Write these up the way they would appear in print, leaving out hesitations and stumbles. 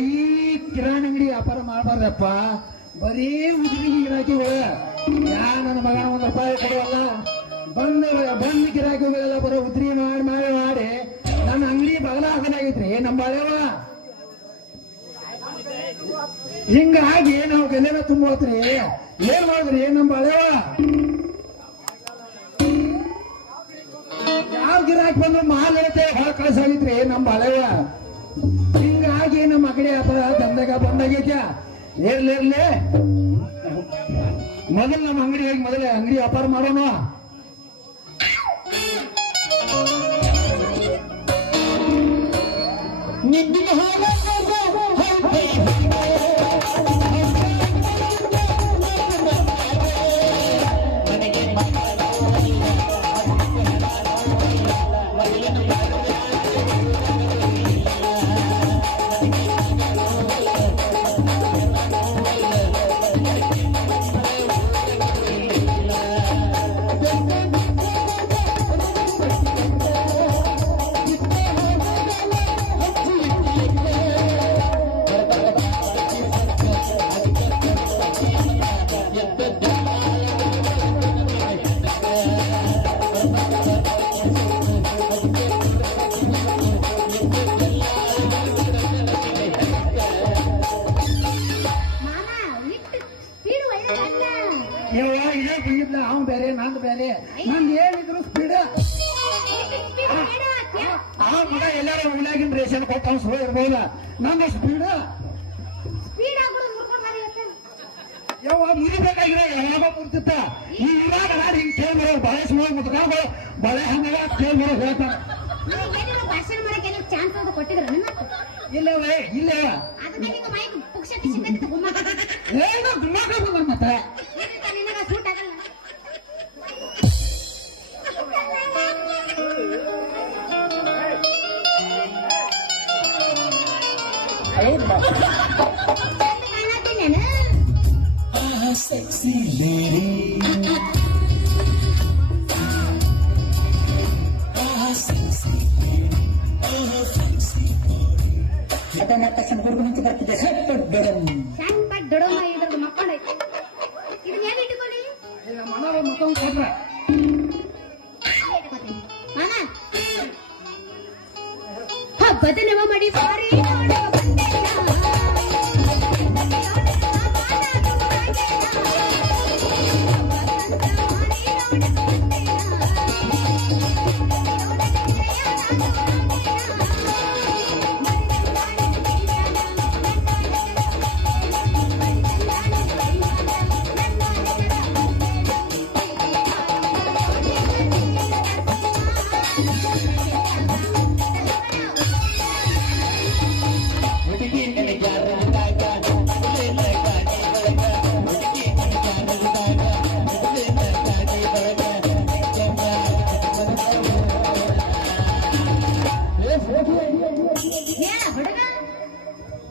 ಈ ಕಿರಾಣಿ ಅಂಗಡಿ ವ್ಯಾಪಾರ ಮಾಡಬಾರ್ದಪ್ಪ. ಬರೀ ಉದ್ರಿ ಗಿರಾಕಿಗಳು. ನನ್ನ ಮಗನ ₹1 ಕೊಡುವಲ್ಲ. ಬಂದ್ ಗಿರಾಕಿಗಳೆಲ್ಲ ಬರೋ ಉದ್ರಿ ಮಾಡಿ ಮಾಡಿ ಮಾಡಿ ನನ್ನ ಅಂಗಡಿ ಬಗಲ ಹಾಕಲಾಗೈತ್ರಿ ನಮ್ಮ ಬಾಳೆವ. ಹಿಂಗಾಗಿ ನಾವು ಗಲೆನ ತುಂಬೋತ್ರಿ. ಏನ್ ಮಾಡಿದ್ರಿ ನಮ್ಮ ಬಾಳೆವ? ಯಾವ ಗಿರಾಕಿ ಬಂದು ಮಾಲ್ ಇರುತ್ತೆ ಹೊರ ಕಳ್ಸಾಗಿತ್ರಿ ನಮ್ಮ ಬಾಳೆವ. ಹಿಂಗಾಗಿ ನಮ್ಮ ಅಂಗಡಿ ವ್ಯಾಪಾರ ದಂಧೆಗ ಬಂದಾಗೈತ್ಯ. ಇರ್ಲಿ ಮೊದಲು ನಮ್ಮ ಅಂಗಡಿ ಹೋಗಿ ಮೊದಲೇ ಅಂಗಡಿ ವ್ಯಾಪಾರ ಮಾಡೋಣ. ಅವ್ನು ಬೇರೆ ನಂದು ಬೇರೆ. ನಂದು ಏನಿದ್ರು ಸ್ಪೀಡ್. ಆ ಮಗ ಎಲ್ಲಾರು ಉಳ್ಳಾಗಿನ ರೇಷನ್ ಕೊಟ್ಟು ಅವ್ನು ಸ್ಲೋ ಇರ್ಬೋದ. ನಂದು ಸ್ಪೀಡ್. ಯಾವ ಮುರಿಬೇಕಾಗಿರೋ ಯಾವಾಗ ಮುರ್ತಿತ್ತ. ಈ ಇವಾಗ ನಾನು ಹಿಂಗೆ ಕೇಳ್ ಬರೋ ಬಳೆ ಸ್ಲೋ ಮುದ್ಕೊಂಡು ಬಳೆ ಹಂಗ ಕೇಳ್ ಬರೋ ಹೇಳ್ತಾನೆ. ಇಲ್ಲವೇ ಇಲ್ಲ ಏನು ಗುಮ್ಮಾಕ ಬಂದ ಮತ್ತೆ sexy lady. Sexy lady. Fancy body. ಮತ್ತೆ ಸಂಪೂರ್ಣ ಮುಂಚೆ ಬರ್ತಿದ್ದೆ. ಸಣ್ಣ ದೊಡ್ಡ ಇದ್ರದ್ದು ಮಕ್ಕಳೈತೆ. ಇದನ್ನ ಎಲ್ಲಿ ಇಟ್ಕೊಳ್ಳಿ? ಮನ ಮತ್ತೊಂದು ಕೊಟ್ರ ಹಬ್ಬದ ನವ ಮಾಡಿ ಬಾರಿ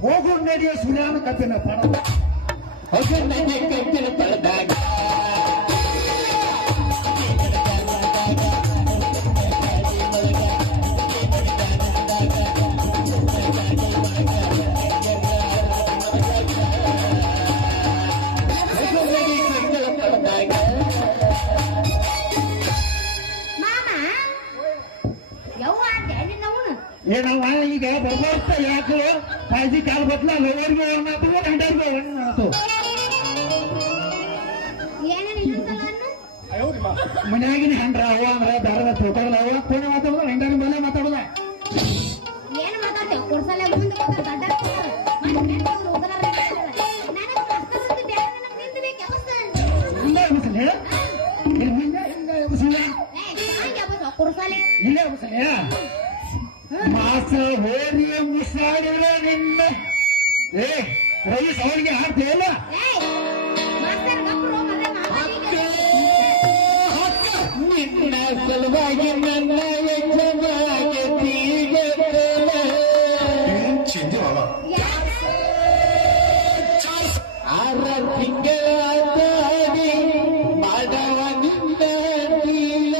ಹೋಗು ನಡೆಯೋ ಸುಳ್ಯಾನ ಕತ್ತಿನ ಪಡ ಕತ್ತಿನ ಪಡೆದಾಗ ಏನವ ಈಗ ಬರ್ಬರ್ತ ಯಾಕೆ ಪಾಯ್ಸಿ ಕಾಲ್ ಬತ್ಲ ಲವರ್ಗೆ ಒಣಾತು ಗಂಡರ್ಗೆ ಒಣಾತು ಮನ್ಯಾಗಿನ ಹೆಂಡ್ರ ಅವ ಅಂದ್ರ ದಾರದ ತಿಳ್ಕೊಳಲ್ಲ. ಅವ ಫೋನ್ ಮಾತಾಡೋದ ಹೆಂಡರ ಮೇಲೆ ಮಾತಾಡೋದ. ಏನ್ ಮಾತಾಡ್ತೇವೆ ಕೊಡ್ಸಲ್ಲ ಮುಂದೆ ಕುರ್ಸಾಲಿ ಇಲ್ಲೇ ಮುಸಲಿಯ ಮಾಸ ಹೋರಿ ಮುಸಾಡಿರ ನಿನ್ನ ಏ ರವಿ ಸವಣಿಗೆ ಹಾಡ್ತೇಲ್ಲ ಏಯ್ ಮಾಸ್ತರ್ ಗಪ್ರು ಮರೆ ಮಾತಾಡಿಗೆ ನಿನ್ನ ಸಲುವಾಗಿ ನನ್ನ ಯಜಮಾನ ತೀಗತ್ತಲ ಆರ ತಿಂಗಳಾಗಿ ಮಾಡವ ನಿನ್ನ ನೀಲ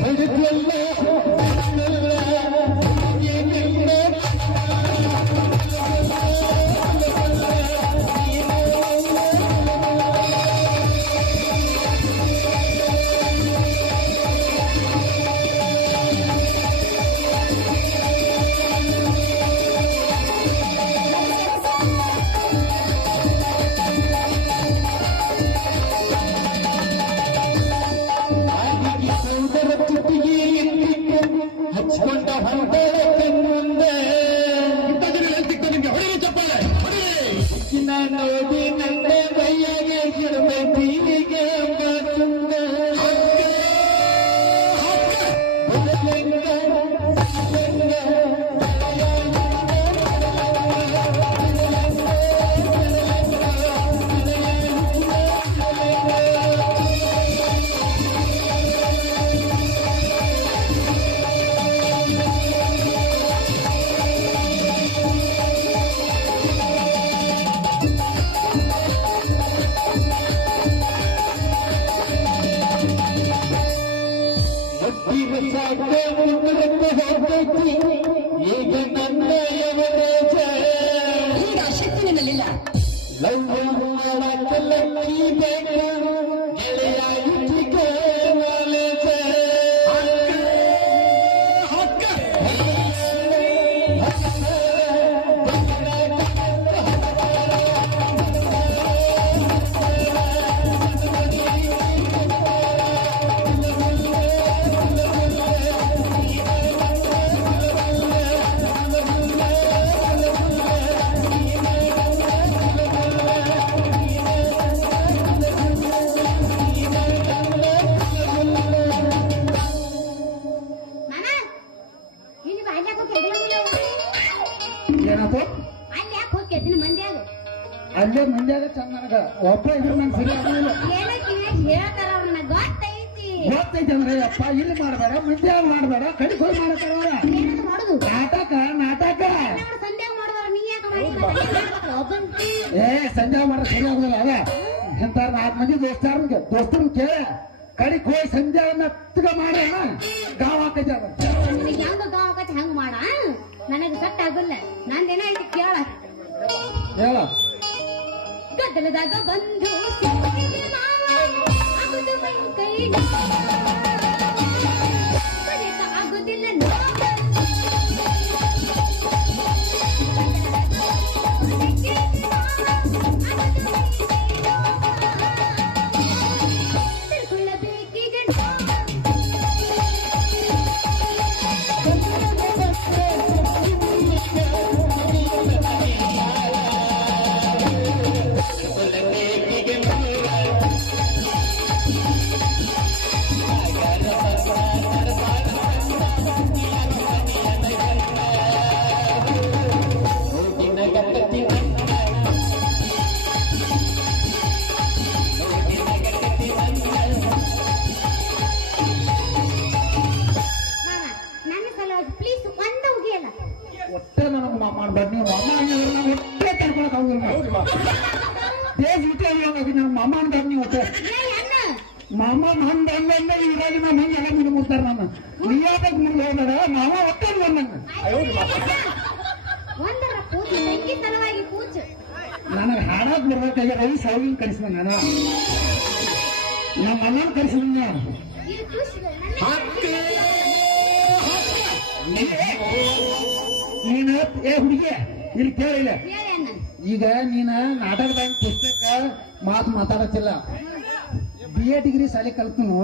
ಬದುಕಲ್ಲ ಹಚ್ಕೊಂಡ ಹಂತಳ ಕಣ್ಣುಂದೆ ನೋಡಿ ನನ್ನ ಕೈಯಾಗೆ ಗಿಡಮೈತಿಗೆ ಮಾತುಂದ ಈಗ ನನ್ನ ಈಗ ಶಕ್ತಿ ನಿನ್ನಲ್ಲಿಲ್ಲ ಲವ್ ಮಾಡಲಲ್ಲಿ ಬೇಕು ಗೆಳೆಯ ಇಟ್ಟಿಗ ಮಾಮ ಇಲ್ಲಿ ಬಾಲ್ಯಾಗ ಹೋಗಿ ಏನಪ್ಪ ಅಲ್ಲಿ ಯಾಕೆ ಹೋಗಿ ಎದ್ದಿನ ಮಂದ್ಯಾಗ ಅಲ್ಲೇ ಮಂಡ್ಯಾಗ ಚಂದ ನನಗ ಒಬ್ಬ ಇದ್ರು ನಂಗೆ ಸರಿ ಆಗೋದಿಲ್ಲ ಏನೋ ಕಿವಿಯಾಗ ಹೇಳ್ತಾರ ಅವ್ರ ನನಗೆ ಗೊತ್ತೈತಿ ಗೊತ್ತೈತೆ ಅಂದ್ರೆ ಅಪ್ಪ ಇಲ್ಲಿ ಮಾಡಬೇಡ ಮಂಡ್ಯಾಗ ಮಾಡಬೇಡ ಕಡಿಗೆ ಹೋಗಿ ಮಾಡತ್ತಾರ ಏನದು ಮಾಡುದು ನಾಟಕ ನಾಟಕ ನಾವು ಸಂಧ್ಯಾಗ ಮಾಡುದವ್ರ ನೀ ಯಾಕೆ ಮಾಡಿ ಒಬ್ಬಂತಿ ಏ ಸಂಜೆ ಮಾಡ ಸರಿ ಆಗುದಿಲ್ಲ ಅದ ಇಂಥ 4 ಮಂದಿ ದೋಸ್ತರನ್ನ ಕೇಳ ಕಡಿಗೆ ಹೋಗಿ ಸಂಜೆ ಮೆತ್ತಗ ಮಾಡೋಣ ಗಾವ್ ಹಾಕೈತೆ ಅದ ನಿನಗೆ ಹೆಂಗ ಗಾವಕತ್ ಹೆಂಗ್ ಮಾಡ ನನಗೆ ಸಟ್ ಆಗುಲ್ಲ ನಂದೇನ ಐತಿ ಕೇಳ ಹೇಳ ಗದ್ದಲದಾಗ ಬಂದು ಸಿಕ್ಕಿದೆ ಮಾವ, ಆಗುದು ಮೈ ಕೈ ಬರಿಕ ಆಗುದಿಲ್ಲ ನೋವ. ಸಿಕ್ಕಿದೆ ಮಾವ, ಆಗುದು ಮೈ ಕೈ ತಿಳ್ಕೊಳ್ಳಬೇಕೀಗ ನನ್ನ ಸಲುವಾಗಿ ಪ್ಲೀಸ್ ಒಂದ ಉಗಿಯಲ್ಲ ಒಟ್ಟೆ ನನಗೆ ಮಾಡ್ಬೇಡಿ ನೀವು ಅಮ್ಮ ಅನ್ನೋದ್ರ ನಾವು ಒಟ್ಟೆ ತಡ್ಕೊಳಕ್ ಆಗುದಿಲ್ಲ ದೇಶ ಬಿಟ್ಟು ನಮ್ಮ ಮಾಮ ಅಂದಾಗ ನೀವು ಒಟ್ಟೆ ಏ ಅಣ್ಣ ಮಾಮ ನಂದ ಅಂದ ಇವಾಗ ನಮ್ಮ ಹಂಗೆ ಎಲ್ಲ ಮುಂದೆ ಮುಡ್ತಾರೆ ನನ್ನ ನೀಯಾದಾಗ ಮುಂದೆ ಹೋದಾಗ ಮಾಮ ಒಟ್ಟೆ ಬಂದಂಗ ಒಂದರ ಪೂಜೆ ತಂಗಿ ಸಲುವಾಗಿ ಪೂಜೆ ನನಗೆ ಹಾಡಾಕ್ ಬರ್ಬೇಕಾಗಿ ರವಿ ಸಾವಿನ ಕರೆಸಿದ ನಾನು ನಮ್ಮ ಅಣ್ಣನ ಕರೆಸಿದ ಇದು ಖುಷಿ ನೀನು ಏ ಹುಡುಗಿ ಇಲ್ಲಿ ಕೇಳಿಲ್ಲ ಹೇಳಿ ಅಣ್ಣ ಈಗ ನೀನ ನಾಟಕದಾಗ ಪುಸ್ತಕ ಮಾತಾಡತ್ತಿಲ್ಲ BA ಡಿಗ್ರಿ ಶಾಲೆ ಕಲ್ತನು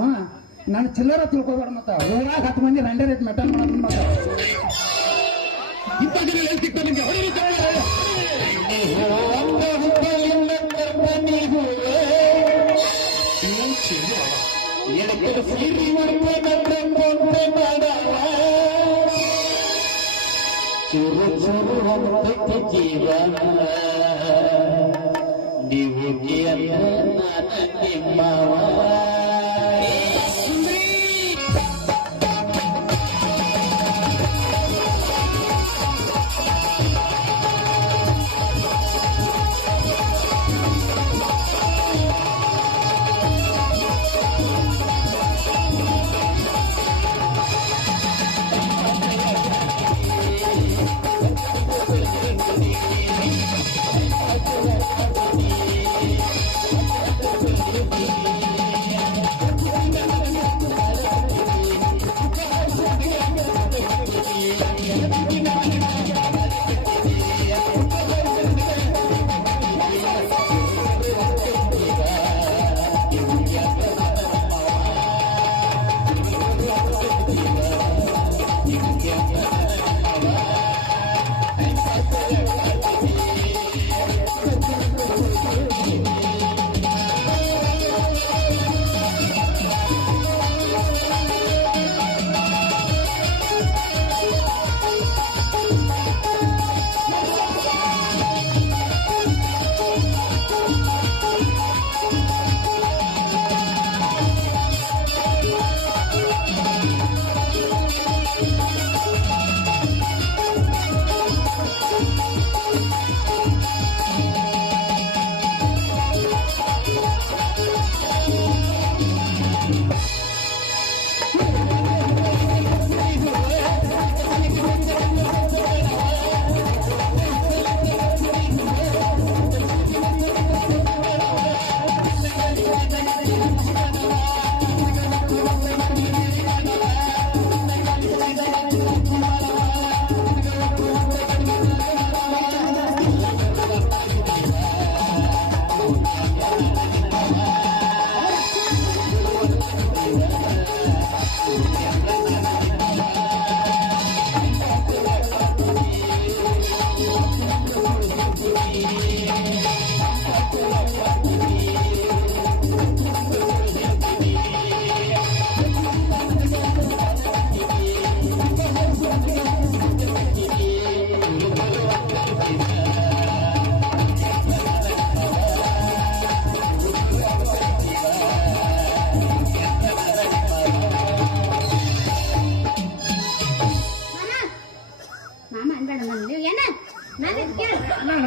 ನಾನು ಚಿಲ್ಲರ ತಿಳ್ಕೊಬೇಡ ಮತ್ತ ಊರಾಗ 10 ಮಂದಿ ರಂಡೆ ರೇಟ್ ಮೆಟಲ್ ಮಾಡೋದು ಮತ್ತ ಇಂಥ ಜನ ಎಲ್ಲಿ ಸಿಗ್ತಾರೆ ನಿಮ್ಗೆ ಹೊಡಿಲಿಕ್ಕೆ ಎಂತ ಸಿರಿ ಕೊಂಡೆ ಮಾಡವ ಚುರು ಚುರು ಹೋಗ್ತೈತೆ ಜೀವನ ನೀವು ನನ್ನ ನಿಮ್ಮವ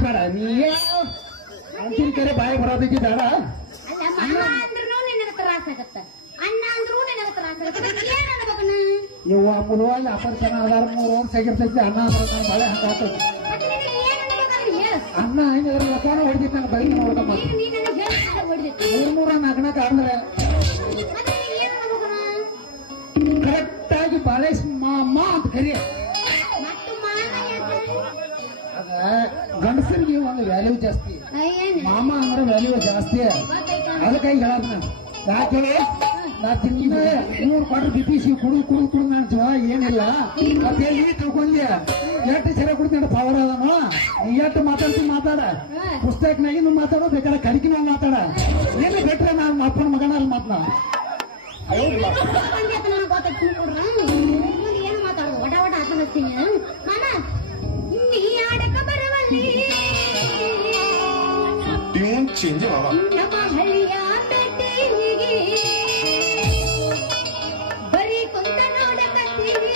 ಬೇಡ ನೀ ಅಂತಿನ ಕರೆ ಬಾಯಿ ಬರೋದಕ್ಕೆ ಬೇಡ. ಅಲ್ಲ ಮಾಮ ಅಂದ್ರೂ ನಿನಗೆ ತ್ರಾಸ ಆಗತ್ತ, ಅಣ್ಣ ಅಂದ್ರೂ ನಿನಗೆ ತ್ರಾಸ ಆಗತ್ತ. ಏನ್ ಅನ್ಬೇಕು ನಾ? ಇವ ಮುಳುವಾಗಿ ಅಪರಿಚನ ಆಧಾರ 3 ವರ್ಷ ಆಗಿರ್ತೈತಿ. ಅಣ್ಣ ಅಂದ್ರೆ ನಾನು ಬಳೆ ಹಾಕಾಗ್ತದೆ. ಮತ್ತೆ ನಿನಗೆ ಏನ್ ಅನ್ಬೇಕಾದ್ರೆ ಹೇಳು. ಅಣ್ಣ ಹಿಂಗಿದ್ರೆ ಲಕೋಣ ಹೊಡಿದಿತ್ತು ನಾನು ಬೈಕ್ ನೋಡ್ಕೊಂಬ ನೀನ್ ನನಗೆ ಹೇಳಿ ನಾನು ಹೊಡಿದಿತ್ತು. 3-4 ಅಂದ್ರೆ ಮತ್ತೆ ನೀನ್ ಏನ್ ಅನ್ಬೇಕು ನಾ? ಕರೆಕ್ಟ್ ಆಗಿ ಬಾಳೆ ಮಾಮ ಅಂತ ಕರಿ. ಮತ್ತು ಮಾಮ ಯಾಕೆ? ಅದ ಗಂಡಸರಿಗೆ ಒಂದು ವ್ಯಾಲ್ಯೂ ಜಾಸ್ತಿ, ಏನ್ ಮಾಮ ಅಂದ್ರೆ ವ್ಯಾಲ್ಯೂ ಜಾಸ್ತಿ. ಗೊತ್ತಾಯ್ತಾ? ಅದಕ್ಕಾಗಿ ಹೇಳದ್ ನಾನು ಯಾಕೆ ನಾ ತಿನ್ನ 3 ಕ್ವಾರ್ಟರ್ ಬಿಪಿಸಿ ಕುಡು ನಾನು ಜೀವ ಏನಿಲ್ಲ ಮತ್ತೆ ಎಲ್ಲಿ ತಿಳ್ಕೊಂಡ್ಯ ಎಷ್ಟು ಸರಿ ಕುಡ್ತೀನಿ ಪವರ್ ಅದನು. ನೀ ಎಷ್ಟು ಮಾತಾಡ್ತೀನಿ ಮಾತಾಡ, ಪುಸ್ತಕನಾಗಿ ಮಾತಾಡೋ ಬೇಕಾದ್ರೆ ಕಡಿಕೆ ಮಾತಾಡ. ಏನು ಬಿಟ್ರೆ ನಾನು ಅಪ್ಪನ ಮಗನ ಅಲ್ಲಿ ಮಾತನಾ ಏನು ಮಾತಾಡೋದು ಒಟ ಒಟ ಹಾಕೊಂಡ್ತೀನಿ ಮಾಮ. ನೀ ಆಡಕ ಬರವಲ್ಲಿ ಟ್ಯೂನ್ ಚೇಂಜ್ ಮಾವ. ನಮ್ಮ ಹಳ್ಳಿಯ ಬೆಟ್ಟಿಗೆ ಬರೀ ಕುಂತ ನೋಡಕತ್ತೀವಿ,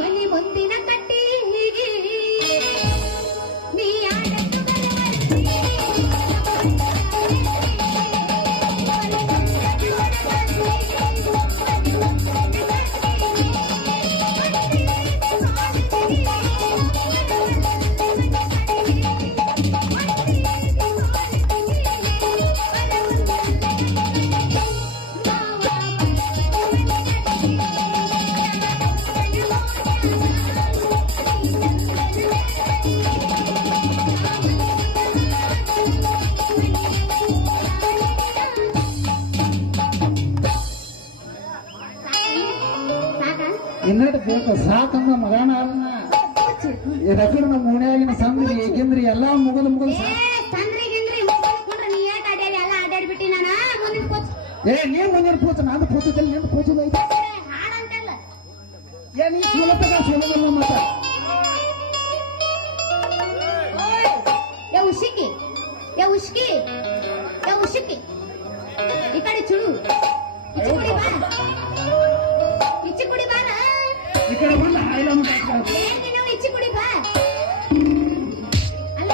ಮನಿ ಮುಂದಿನ ಕಟ್ಟಿಗೆ ನೀ ಆಡಕ ಬರವಲ್ಲಿ. ಇನ್ನೇಟ್ ಬೇಕು ಸಾಕಂದ ಮಗನ ಅಲ್ಲ ರಕಡ ನಮ್ಮ ಓಣ್ಯಾಗಿನ ಸಂದ್ರಿ ಏಕೆಂದ್ರಿ ಎಲ್ಲಾ ಮುಗದ ಏ, ತಂದ್ರಿ ಗಿಂದ್ರಿ ಮುಗ್ಸ್ಕೊಂಡ್ರೆ ನೀ ಏಟ್ ಅಡ್ಯಾಡಿ ಎಲ್ಲ ಅಡ್ಯಾಡ್ಬಿಟ್ಟಿ ನಾನು ಮುಂದಿನ ಏ ನೀನ್ ಮುಂದಿನ ಪೂಜೆ ನಾನು ಪೂಜದಲ್ಲಿ ನಿಂದು ಪೂಜೆ ಐತೆ ಹಾಡಂತಲ್ಲ ಏ ನೀ ಸುಲಭದ ಸುಲಭಲ್ಲ ಮಾತ ಯಾ ಉಶಿಕಿ ಯಾ ಉಶ್ಕಿ ಯಾ ಉಶಿಕಿ ಈ ಕಡೆ ಚುಳು ಇಚ್ಚಿ ಕುಡಿ ಬಾ ಇಚ್ಚಿ ಕುಡಿ ಬಾರ ಈ ಕಡೆ ಬಂದ ಹಾಯ್ಲಮ್ಮ ಏನ್ರಿ ನಾವು ಇಚ್ಚಿ ಕುಡಿ ಬಾ ಅಲ್ಲ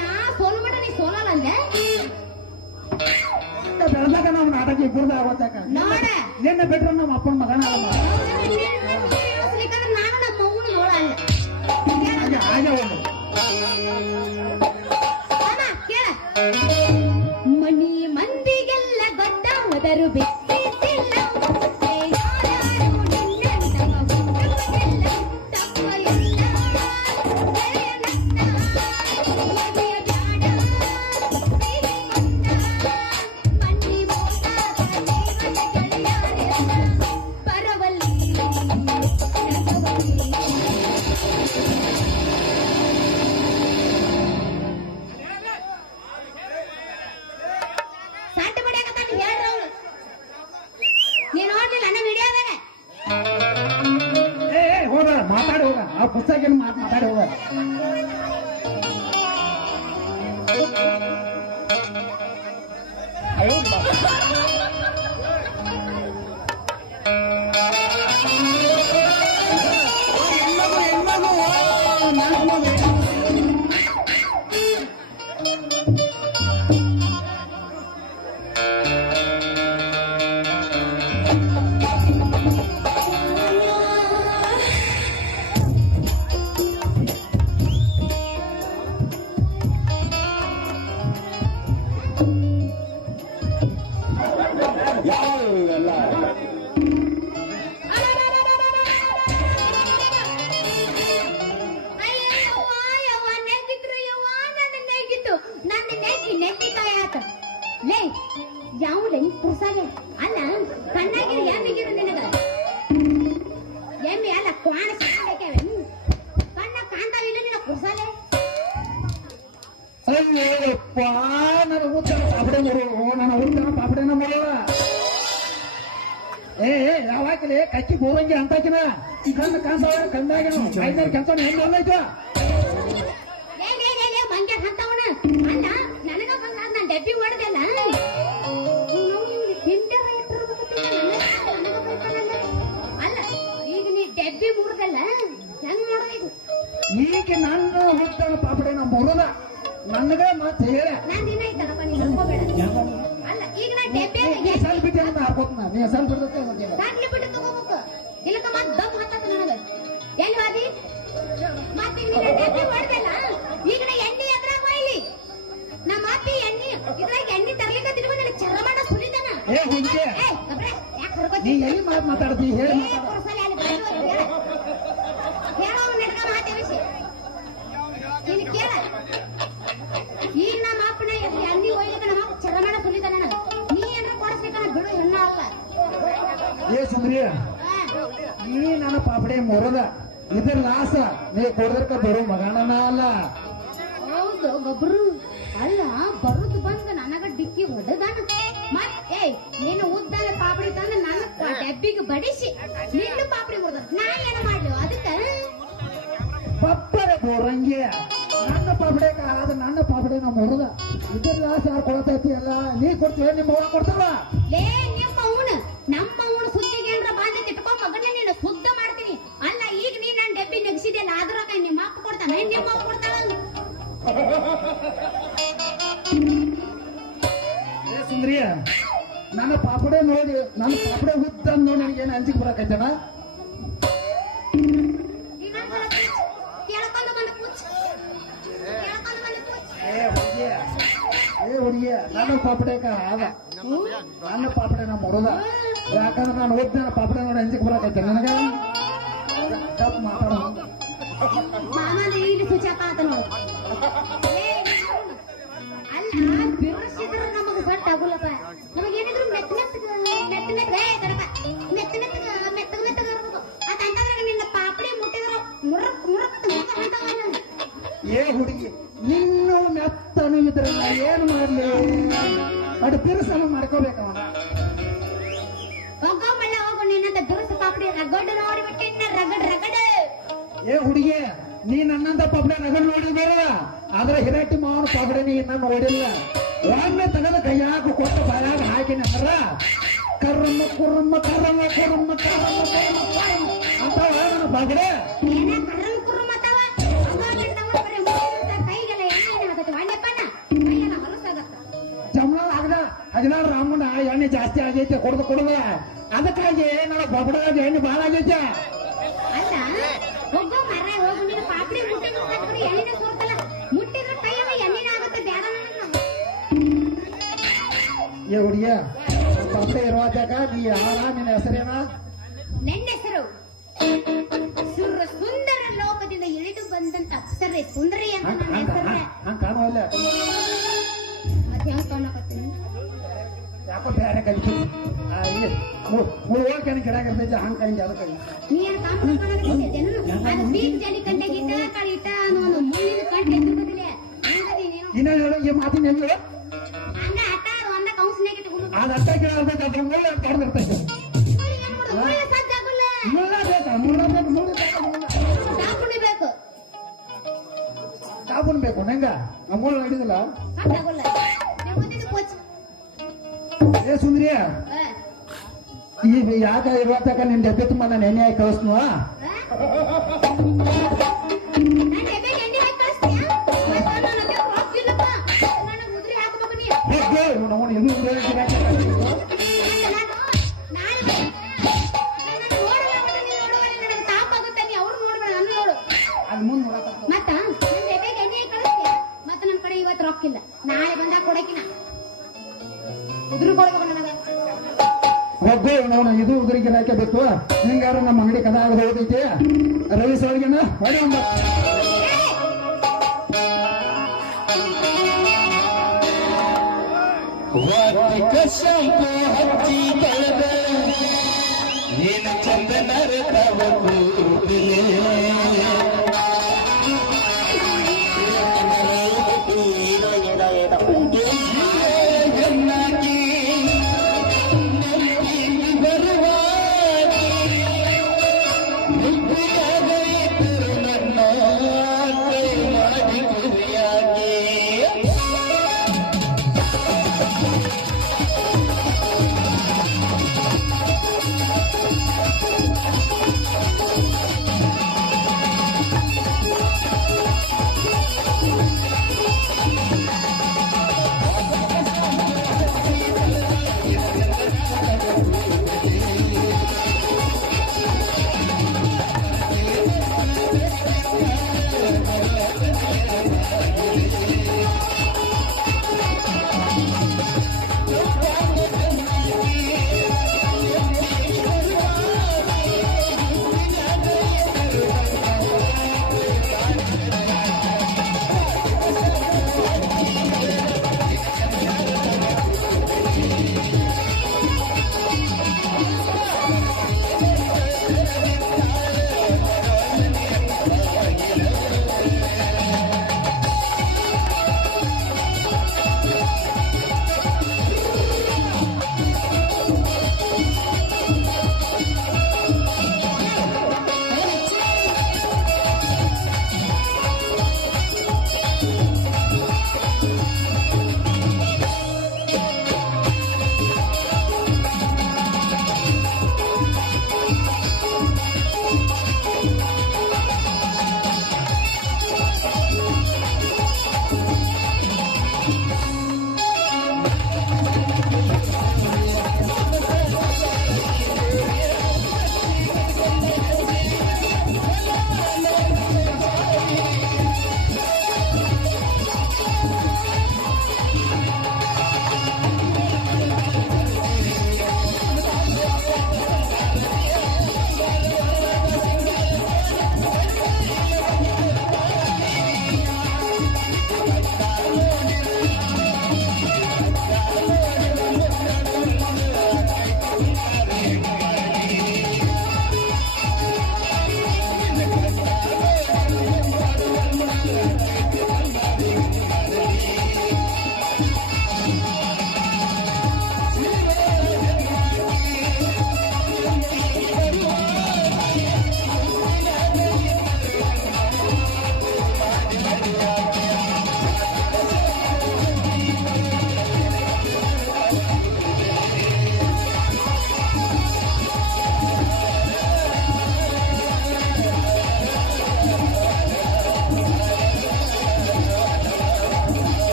ನಾ ಸೋಲು ಮಟ ನೀ ಸೋಲಲ್ಲ ಅಂದೆ ಬೆಳೆದಾಗ ನಾವು ನಾಟಕ ಇಬ್ಬರದ ಅವತ್ತಾಕ ನೋಡ ನಿನ್ನೆ ಬಿಟ್ರೆ ನಮ್ಮ ಅಪ್ಪನ ಮಗನ ಅಲ್ಲ ಹೇಳ್ಸ್ಲಿಕ್ಕಂದ್ರೆ ನಾನು ನಮ್ಮ ಮಗುನ ನೋಡ ಅಲ್ಲ ಹಾಗೆ ಹಾಗೆ ಒಂದು ಅಮ್ಮ ಕೇಳ ಮನಿ ಮಂದಿಗೆಲ್ಲ ಗೊತ್ತಾದರು ಬಿಟ್ಟಿಲ್ಲ ಸಾಟ ಬಡಿಯಾಕತ್ತಾನ ಹೇಳ್ರಿ ಅವ್ನು ನೀನ್ ನೋಡ್ಲಿಲ್ಲ ನನ್ನ ವಿಡಿಯೋದಾಗ ಏ ಹೋಗ ಮಾತಾಡಿ ಹೋಗ ಆ ಪುಸ್ತಕ ಮಾತಾಡಿ ಹೋಗ ಅಯ್ಯೋ ಯಾವೆಲ್ಲ ಲೇ ಯಾವ್ಲೆ ಪುರ್ಸಾಗೆ ಅಲ್ಲ ಕಣ್ಣಾಗಿರು ಎಮ್ಮಿಗಿರು ನಿನಗ ಎಮ್ಮಿ ಅಲ್ಲ ಕ್ವಾಣ ಸಾಕಾಗ್ಯಾವೆ ಕಣ್ಣ ಕಾಣ್ತಾವಿಲ್ಲ ನಿನ ಪುರ್ಸಾಲೆ ಅಯ್ಯಪ್ಪ ನನ್ನ ಉತ್ತಮ ಪಾಪಡೆ ಮರು ನನ್ನ ಉತ್ತಮ ಪಾಪಡೆನ ಮರವ ಏ ಯಾವಾಗಲೇ ಕಚ್ಚಿ ಗೋರಂಗಿ ಅಂತಾಕಿನ ಕಣ್ಣು ಕಾಣ್ತಾವ ಕಂದಾಗೇನು ಐದಾರು ಕೆಲಸ ಹೆಂಗ್ ಅಲ್ಲೈತು ಲೇ ಮಂಗ್ಯ ಹಂತವನ ಅಲ್ಲ ನನಗ ಬಂದಾದ ನಾನು ಡೆಬ್ಬಿ ಹೊಡೆದಲ್ಲ ಅಲ್ಲ ಈಗ ನೀ ಡೆಬ್ಬಿ ಮುಡ್ದಲ್ಲ ಹೆಂಗ್ ನೋಡಬೇಕು ಈಗ ನನ್ನ ಉತ್ತಮ ಪಾಪಡೆನ ಮರುದ ನನಗ ಮತ್ತೆ ಹೇಳ ನಾನ್ ದಿನ ಐತನಪ್ಪ ನೀನ್ ನಂಬೋಬೇಡ ಅಲ್ಲ ಈಗ ನಾ ಡೆಬ್ಬಿ ಸಲ್ ಬಿಟ್ಟು ಅಂತ ಹಾಕೋತ್ನ ನೀ ಸಲ್ ಬಿಡ್ತೈತೆ ಸಾಕ್ಲಿ ಬಿಟ್ಟು ತಗೋಬೇಕು ಇಲ್ಲಕ ಮತ್ ದಮ್ ಹತ್ತದ ನನಗ ಎಲ್ಲಿ ವಾದಿ ಮತ್ತೆ ನೀನು ಡೆಬ್ಬಿ ಹೊಡೆದಲ್ಲ ಈಗ ನಾ ಎಣ್ಣೆ ಎದ್ರಾಗ ಒಯ್ಲಿ ನಮ್ಮ ಅತ್ತಿ ಎಣ್ಣೆ ಇದ್ರಾಗ ಎಣ್ಣೆ ತರ್ಲಿಕ್ಕ ತಿರುಗಿ ನನಗೆ ಚರ್ಮಣ್ಣ ಸುಲಿದನ ಏ ಹುಡುಗಿ ಯಾಕೆ ಹೊರಕೋತಿ ನೀ ಎಲ್ಲಿ ಮಾತಾಡ್ತಿ ಹೇಳಿ ಹೇಳೋ ನಡ್ಕ ಮಾತೇವಿಸಿ ನೀನು ಕೇಳ ಈಗ ನಮ್ಮ ಅಪ್ಪನ ಎಣ್ಣೆ ಒಯ್ಲಿಕ್ಕ ನಮ್ಮ ಅಪ್ಪ ಚರ್ಮಣ್ಣ ಸುಲಿದನ ನೀ ಏನಾರ ಕೊಡಿಸ್ಲಿಕ್ಕ ಬಿಡು ಹೆಣ್ಣ ಅಲ್ಲ ಏ ಸುಂದ್ರಿ ಈ ನನ್ನ ಪಾಪಡೆ ಮೊರದ ಇದ್ರ ಲಾಸ ನೀ ಕೊಡದರ್ಕ ಬರೋ ಮಗನನ ಅಲ್ಲ ಹೌದು ಗೊಬ್ರು ಅಲ್ಲ ಬರುದು ಬಂದು ನನಗ ಡಿಕ್ಕಿ ಹೊಡೆದಾನ ಮತ್ತೆ ನೀನು ಉದ್ದಾನ ಪಾಪಡಿ ತಂದು ನನ್ನ ಡೆಬ್ಬಿಗೆ ಬಡಿಸಿ ನಿನ್ನ ಪಾಪಡಿ ಮುರಿದ ನಾ ಏನ್ ಮಾಡ್ಲಿ ಅದಕ್ಕ ಪಪ್ಪರೆ ಬೋರಂಗಿ ನನ್ನ ಪಾಪಡೆ ಆದ ನನ್ನ ಪಾಪಡೆ ನಾ ಮೊರದ ಇದ್ರ ಲಾಸ ಯಾರು ಕೊಡತೈತಿ ಅಲ್ಲ ನೀ ಕೊಡ್ತೀವಿ ನಿಮ್ಮ ಅವ್ವ ಕೊಡ್ತಾವ ಲೇ ನಿಮ್ಮ ಅವನು ನಮ್ಮ ಅವನು ಸುದ್ದಿಗೆ ಏನ್ರ ಬಾಂಧಿ ಇಟ್ಕೊಂಡ್ ಮಗನ ನೀನು ಶುದ್ಧ ಮಾಡ್ತೀನಿ ಅಲ್ಲ ಈಗ ನೀ ನನ್ನ ಡೆಬ್ಬಿ ನೆಗ್ಸಿದೆಯಲ್ಲ ಅದ್ರಾಗ ನಿಮ್ಮ ಅಪ್ಪ ಕೊಡ್ತಾನೆ ನಿಮ್ಮ ಅಪ್ಪ ಕೊಡ್ತಾಳ ಏ ಸುಂದ್ರಿಯ ನನ್ನ ಪಾಪಡೆ ನೋಡಿ ನನ್ನ ಪಾಪಡೆ ಹುತ್ತ ನೋಡಿ ನನಗೇನು ಅಂಜಿಕೆ ಬರಕೈತನ ಕೇಳ್ಕೊಂಡು ಬಂದು ಕೂಚ್ ಕೇಳ್ಕೊಂಡು ಬಂದು ಕೂಚ್ ಏ ಹುಡುಗಿ ನನ್ನ ಪಾಪಡೆಕ ಆದ ನನ್ನ ಪಾಪಡೆ ನಾ ಮೊರದ ಯಾಕಂದ್ರೆ ನಾನು ಓದ್ನ ಪಾಪಡೆ ನೋಡಿ ಅಂಜಿಕೆ ಬರಕೈತೆ ನನಗ ತಪ್ಪು ಮಾತಾಡೋ ಮಾಮನ ಇಲ್ಲಿ ಸುಚಾಪ ಆತ ನೋಡು ಅಲ್ಲ ಬಿರ್ಸಿದ್ರ ನಮಗ ಸಟ್ ಆಗುಲ್ಲಪ್ಪ ನಮಗೇನಿದ್ರು ಮೆತ್ತಗ ಇರ್ಬೇಕು ಅದಂತಂದ್ರೆ ನಿನ್ನ ಪಾಪಡಿ ಮುಟ್ಟಿದ್ರು ಏ ಹುಡುಗಿ ನಿನ್ನು ಮೆತ್ತನು ಇದ್ರೆ ನಾ ಏನ್ ಮಾಡ್ಲಿ ಅಡು ಪಿರುಸನ್ನು ಮಾಡ್ಕೋಬೇಕವ ಹೋಗೋ ಮಳ್ಳ ಹೋಗು ನಿನ್ನಂತ ದುರುಸ ಪಾಪಡಿ ರಗಡ್ ನೋಡ್ಬಿಟ್ಟಿನ್ನ ರಗಡ್ ರಗಡ್ ಏ ಹುಡುಗಿ ನೀ ನನ್ನಂತ ಪಬ್ಡ ನಗಲ್ ನೋಡಿಬೇಡ ಆದ್ರೆ ಹಿರಟ್ಟಿ ಮಾವನ ಪಬ್ಡ ನೀ ಇನ್ನ ನೋಡಿಲ್ಲ ಒಮ್ಮೆ ತಗದ ಕೈಯಾಗ ಕೊಟ್ಟ ಬಾಯಾಗ ಹಾಕಿನ ಅಂದ್ರ ಕರ್ರಮ್ಮ ಕುರ್ರಮ್ಮ ಕರ್ರಮ್ಮ ಕುರ್ರಮ್ಮ ಕರ್ರಮ್ಮ ಕುರ್ರಮ್ಮ ಅಂತ ನನ್ನ ಪಬ್ಡೆ ಏನ ಕರ್ರಂ ಕುರ್ರು ಮತ್ತವ ಹೋಗೋ ಬಿಡ್ತಾವ ಬರೀ ಮೂರುತ್ತ ಕೈಗೆಲ್ಲ ಎಣ್ಣೆ ಆಗತ್ತೆ ವಾಣ್ಯಪ್ಪನ ಕೈಯೆಲ್ಲ ಹೊಲಸಾಗತ್ತ ಜಮಲ ಆಗದ 16 ರಾಮಣ್ಣ ಎಣ್ಣೆ ಜಾಸ್ತಿ ಆಗೈತೆ ಕೊಡದ ಅದಕ್ಕಾಗಿ ನನ್ನ ಪಬ್ಡಾಗ ಎಣ್ಣೆ ಬಾಳ ಆಗೈತೆ ಅಲ್ಲ ಹೋಗೋ ಮರ ಹೋಗು ನಿನ್ನ ಪಾಪಡಿ ಮುಟ್ಟಿದ್ರೆ ಎಣ್ಣೆ ಸೋರ್ತಲ್ಲ ಮುಟ್ಟಿದ್ರೆ ಕೈಯೆಲ್ಲ ಎಣ್ಣೆ ಆಗುತ್ತೆ ಬೇಡ ನನ್ನ ಏ ಹುಡುಗಿಯ ಪಬ್ಡ ಇರುವಾಗ ನೀ ಯಾರ ನಿನ್ನ ಹೆಸರೇನ ನನ್ನ ಹೆಸರು ಸುಂದರ ಲೋಕದಿಂದ ಇಳಿದು ಬಂದಂತ ಅಪ್ಸರೆ ಸುಂದರಿ ಅಂತ ನನ್ನ ಹೆಸರು ಹಂಗ ಕಾಣುವಲ್ಲ ಮತ್ತೆ ಹೆಂಗ್ ಕಾಣಕತ್ತೀನಿ ಯಾಕೋ ಬೇರೆ ಕಲಿತು ಮುಳುವಳ್ಕೆ ಗಿಡಾಗ ಇರ್ತೈತಿ ಹಂಗ ಕೈ ಅದಕ್ಕೆ ನೀ ಏನ್ ಕಾಣಕತ್ತಿದ್ದೇನು ಅದು ಬೀಚ್ ಜಲಿ ಕಂಡೆಗೆ ಇಟ್ಟ ಕಾಳಿ ಇಟ್ಟ ಅನ್ನೋ ಮುಳ್ಳಿನ ಕಂಡೆ ಎದ್ದಿರ್ಬೇಕಿಲ್ಲ ಹಂಗದಿ ನೀನು ಇನ್ನ ಹೇಳು ಈ ಮಾತಿನ ಹೇಳು ಹಂಗ ಆಟ ಒಂದ ಕೌನ್ಸಿನಾಗ ಇಟ್ಕೊಂಡು ಅದ ಅಟ್ಟ ಕೇಳಬೇಕು ಅದ್ರ ಮುಳ್ಳು ಕಡ್ದಿರ್ತೈತಿ ಏನ್ ಮಾಡೋದು ಮುಳ್ಳ ಸಜ್ಜಾಗುಲ್ಲ ಮುಳ್ಳ ಬೇಕಾ ಮುಳ್ಳು ಬೇಕು ಕಾಬೂನ್ ಬೇಕು ನಂಗ ನಮ್ಮ ಮುಳ್ಳು ಹಿಡಿದಿಲ್ಲ ಸಜ್ಜಾಗುಲ್ಲ ನೀವು ಮುಂದಿನ ಕೋಚ್ ಏ ಸುಂದ್ರಿಯ ಈ ಯಾಕ ಇರುವತ್ತಕ ನಿನ್ ಡಬ್ಬೆ ತುಂಬ ನಾನು ಎಣ್ಣೆ ಹಾಕಿ ಕಳಿಸ್ನು ಅದ್ ಮುಂದ್ ಮತ್ತ ನನ್ ಕಡೆ ಇವತ್ತು ರೊಕ್ಕಿಲ್ಲ ನಾಳೆ ಬಂದಾಗ ಕೊಡಕಿನ ಉದುರು ಕೊಡ್ಬೇಕು ನನಗ ಒಬ್ಬೇ ಅವನ ಇದು ಉದುರಿಗೆ ಹಾಕಬೇಕು ಹಿಂಗಾರ ನಮ್ಮ ಅಂಗಡಿ ಕದ ಹೋಗೈತಿ ರವಿ ಸಾವಿಗೆನ ಹೊಡೆ ಒಂದ ವಾರ್ತಿಕ ಶಂಕು ಹಚ್ಚಿ ಕಳೆದ ನೀನು ಚಂದನರ ತವ ಕೂಡಲೇ